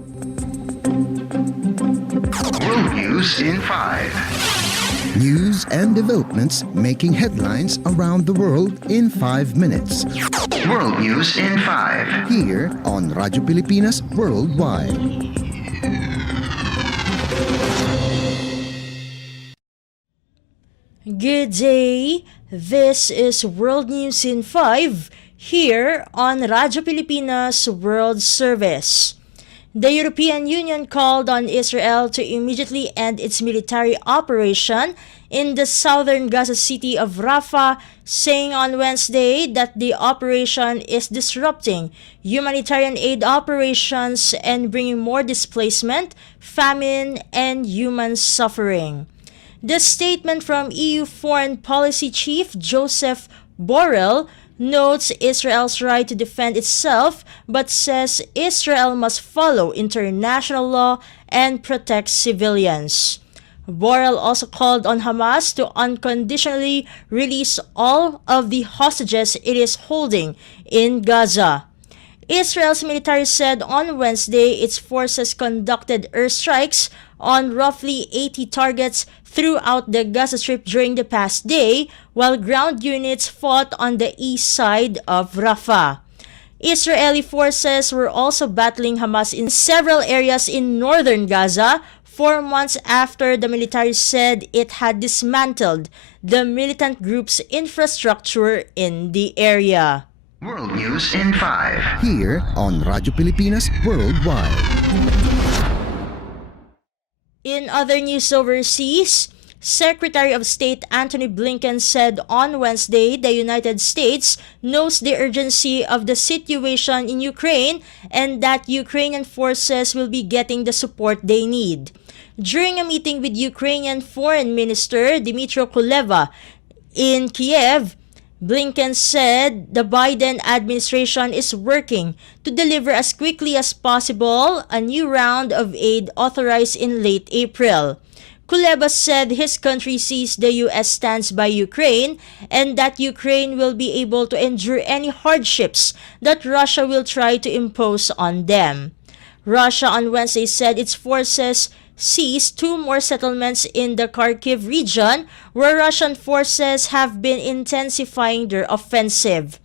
World News in 5. News and developments making headlines around the world in 5 minutes. World News in 5. Here on Radyo Pilipinas Worldwide. Good day. This is World News in 5 here on Radyo Pilipinas World Service. The European Union called on Israel to immediately end its military operation in the southern Gaza city of Rafah, saying on Wednesday that the operation is disrupting humanitarian aid operations and bringing more displacement, famine, and human suffering. The statement from EU Foreign Policy Chief Joseph Borrell notes Israel's right to defend itself, but says Israel must follow international law and protect civilians. Borrell also called on Hamas to unconditionally release all of the hostages it is holding in Gaza. Israel's military said on Wednesday its forces conducted airstrikes on roughly 80 targets throughout the Gaza Strip during the past day, while ground units fought on the east side of Rafah. Israeli forces were also battling Hamas in several areas in northern Gaza 4 months after the military said it had dismantled the militant group's infrastructure in the area. World News in 5. Here on Radyo Pilipinas Worldwide. In other news overseas, Secretary of State Antony Blinken said on Wednesday the United States knows the urgency of the situation in Ukraine and that Ukrainian forces will be getting the support they need. During a meeting with Ukrainian Foreign Minister Dmytro Kuleba in Kiev, Blinken said the Biden administration is working to deliver as quickly as possible a new round of aid authorized in late April. Kuleba said his country sees the U.S. stands by Ukraine and that Ukraine will be able to endure any hardships that Russia will try to impose on them. Russia on Wednesday said its forces seized 2 more settlements in the Kharkiv region where Russian forces have been intensifying their offensive.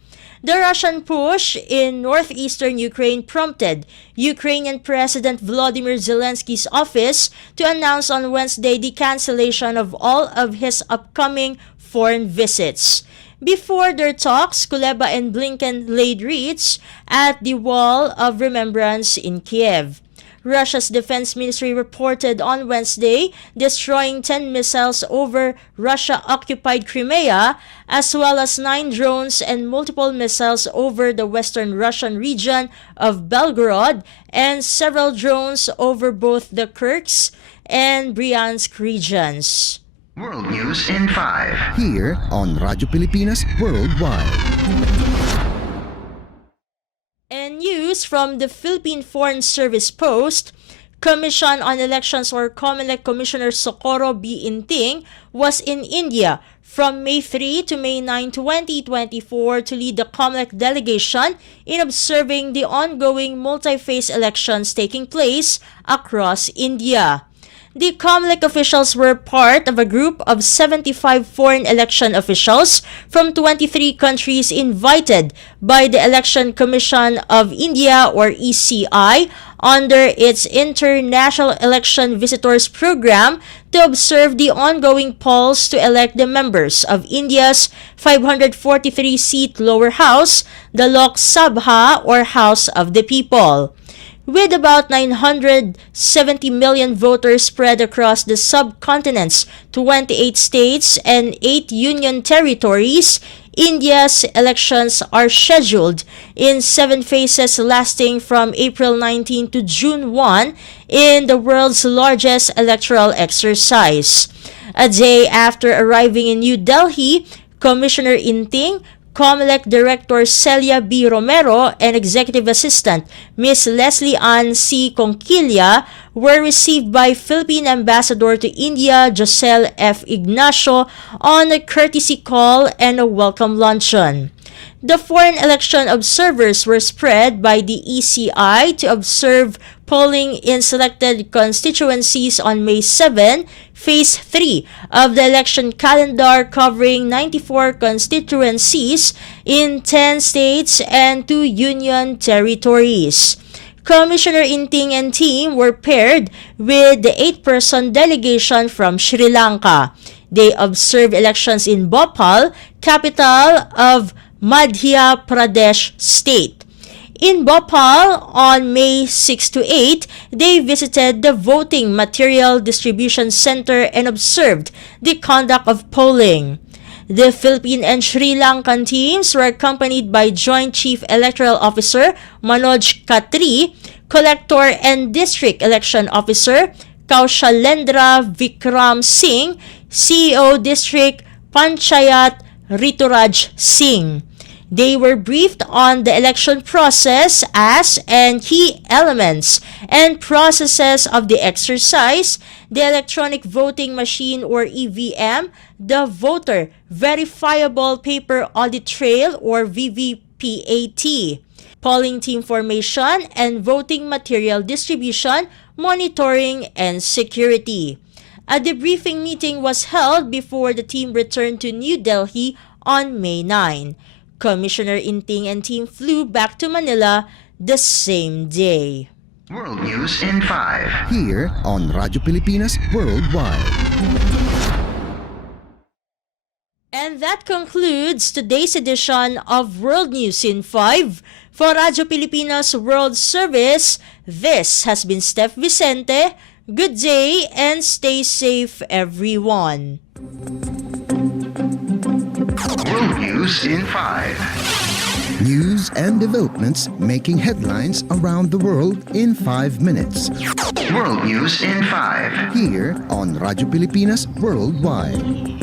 The Russian push in northeastern Ukraine prompted Ukrainian President Volodymyr Zelensky's office to announce on Wednesday the cancellation of all of his upcoming foreign visits. Before their talks, Kuleba and Blinken laid wreaths at the Wall of Remembrance in Kiev. Russia's defense ministry reported on Wednesday destroying 10 missiles over Russia-occupied Crimea, as well as 9 drones and multiple missiles over the western Russian region of Belgorod and several drones over both the Kursk and Bryansk regions. World News in 5. Here on Radyo Pilipinas Worldwide. And news from the Philippine Foreign Service Post, Commission on Elections or COMELEC Commissioner Socorro B. Inting was in India from May 3 to May 9, 2024 to lead the COMELEC delegation in observing the ongoing multi-phase elections taking place across India. The COMELEC officials were part of a group of 75 foreign election officials from 23 countries invited by the Election Commission of India or ECI under its International Election Visitors Program to observe the ongoing polls to elect the members of India's 543-seat lower house, the Lok Sabha or House of the People. With about 970 million voters spread across the subcontinent's 28 states and 8 union territories, India's elections are scheduled in 7 phases lasting from April 19 to June 1 in the world's largest electoral exercise. A day after arriving in New Delhi, Commissioner Inting, COMELEC Director Celia B. Romero and Executive Assistant Ms. Leslie Ann C. Conquilla were received by Philippine Ambassador to India Josel F. Ignacio on a courtesy call and a welcome luncheon. The foreign election observers were spread by the ECI to observe polling in selected constituencies on May 7, Phase 3 of the election calendar covering 94 constituencies in 10 states and 2 union territories. Commissioner Inting and team were paired with the 8-person delegation from Sri Lanka. They observed elections in Bhopal, capital of Madhya Pradesh state. In Bhopal, on May 6 to 8, they visited the voting material distribution center and observed the conduct of polling. The Philippine and Sri Lankan teams were accompanied by Joint Chief Electoral Officer Manoj Khatri, Collector and District Election Officer Kaushalendra Vikram Singh, CEO District Panchayat Rituraj Singh. They were briefed on the election process as and key elements and processes of the exercise, the electronic voting machine or EVM, the voter verifiable paper audit trail or VVPAT, polling team formation and voting material distribution, monitoring, and security. A debriefing meeting was held before the team returned to New Delhi on May 9. Commissioner Inting and team flew back to Manila the same day. World News in 5. Here on Radyo Pilipinas Worldwide. And that concludes today's edition of World News in 5. For Radyo Pilipinas World Service, this has been Steph Vicente. Good day and stay safe, everyone. World News in 5. News and developments making headlines around the world in 5 minutes. World News in 5. Here on Radyo Pilipinas Worldwide.